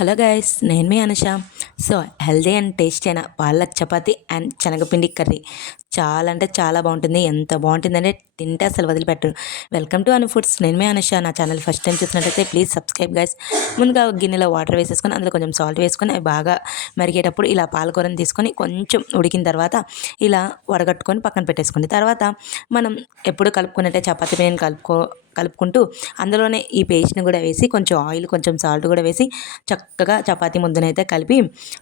Hello guys, నేను మీ Anusha. So healthy and tasty అయిన పాలక్ చపాతీ అండ్ శనగపిండి కర్రీ చాలా అంటే చాలా బాగుంటుంది. ఎంత బాగుంటుందంటే తింటే అసలు వదిలిపెట్టరు. Welcome to Anu foods. నేను మీ అనుష. నా ఛానల్ ఫస్ట్ టైం చూసినట్టయితే ప్లీజ్ సబ్స్క్రైబ్ గైస్. ముందుగా ఒక గిన్నెలో వాటర్ వేసేసుకొని అందులో కొంచెం సాల్ట్ వేసుకొని అవి బాగా మరిగేటప్పుడు ఇలా పాలకూరని తీసుకొని కొంచెం ఉడికిన తర్వాత ఇలా వడగట్టుకొని పక్కన పెట్టేసుకోండి. తర్వాత మనం ఎప్పుడు కలుపుకున్నట్టే చపాతీ పిండిని కలుపుకుంటూ అందులోనే ఈ పేస్ట్ని కూడా వేసి కొంచెం ఆయిల్ కొంచెం సాల్ట్ కూడా వేసి చక్కగా చపాతీ ముద్దనైతే కలిపి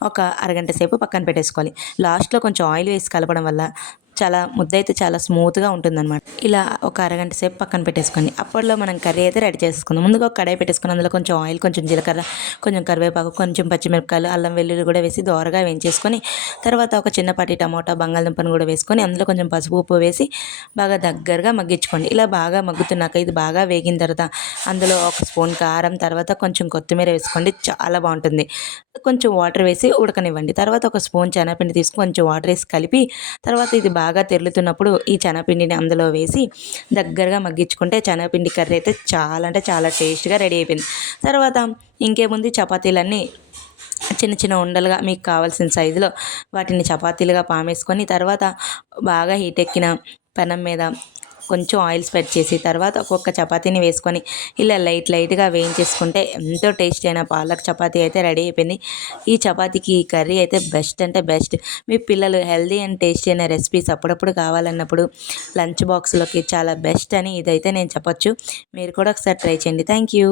ఒక అరగంట సేపు పక్కన పెట్టేసుకోవాలి. లాస్ట్లో కొంచెం ఆయిల్ వేసి కలపడం వల్ల చాలా ముద్ద అయితే చాలా స్మూత్గా ఉంటుందన్నమాట. ఇలా ఒక అరగంట సేపు పక్కన పెట్టేసుకోండి. అప్పట్లో మనం కర్రీ అయితే రెడీ చేసుకుందాం. ముందుగా ఒక కడాయి పెట్టేసుకుని అందులో కొంచెం ఆయిల్, కొంచెం జీలకర్ర, కొంచెం కరివేపాకు, కొంచెం పచ్చిమిరపకాయలు, అల్లం వెల్లుల్లి కూడా వేసి దోరగా వేయించేసుకొని తర్వాత ఒక చిన్నపాటి టమోటా, బంగాళదుంపను కూడా వేసుకొని అందులో కొంచెం పసుపు, ఉప్పు వేసి బాగా దగ్గరగా మగ్గించుకోండి. ఇలా బాగా మగ్గుతున్నాక ఇది బాగా వేగిన తర్వాత అందులో ఒక స్పూన్ కారం, తర్వాత కొంచెం కొత్తిమీర వేసుకోండి. చాలా బాగుంటుంది. కొంచెం వాటర్ వేసి ఉడకనివ్వండి. తర్వాత ఒక స్పూన్ శనగపిండి తీసుకొని కొంచెం వాటర్ వేసి కలిపి తర్వాత ఇది బాగా తెరులుతున్నప్పుడు ఈ శనగపిండిని అందులో వేసి దగ్గరగా మగ్గించుకుంటే శనగపిండి కర్రీ అయితే చాలా అంటే చాలా టేస్ట్గా రెడీ అయిపోయింది. తర్వాత ఇంకేముంది, చపాతీలన్నీ చిన్న చిన్న ఉండలుగా మీకు కావాల్సిన సైజులో వాటిని చపాతీలుగా పామేసుకొని తర్వాత బాగా హీట్ ఎక్కిన పెనం మీద కొంచెం ఆయిల్ స్ప్రెడ్ చేసి తర్వాత ఒక్కొక్క చపాతీని వేసుకొని ఇలా లైట్గా వేయించేసుకుంటే ఎంతో టేస్టీ అయిన పాలక్ చపాతీ అయితే రెడీ అయిపోయింది. ఈ చపాతీకి ఈ కర్రీ అయితే బెస్ట్ అంటే బెస్ట్. మీ పిల్లలు హెల్దీ అండ్ టేస్టీ అయిన రెసిపీస్ అప్పుడప్పుడు కావాలన్నప్పుడు లంచ్ బాక్స్లోకి చాలా బెస్ట్ అని ఇదైతే నేను చెప్పొచ్చు. మీరు కూడా ఒకసారి ట్రై చేయండి. Thank you.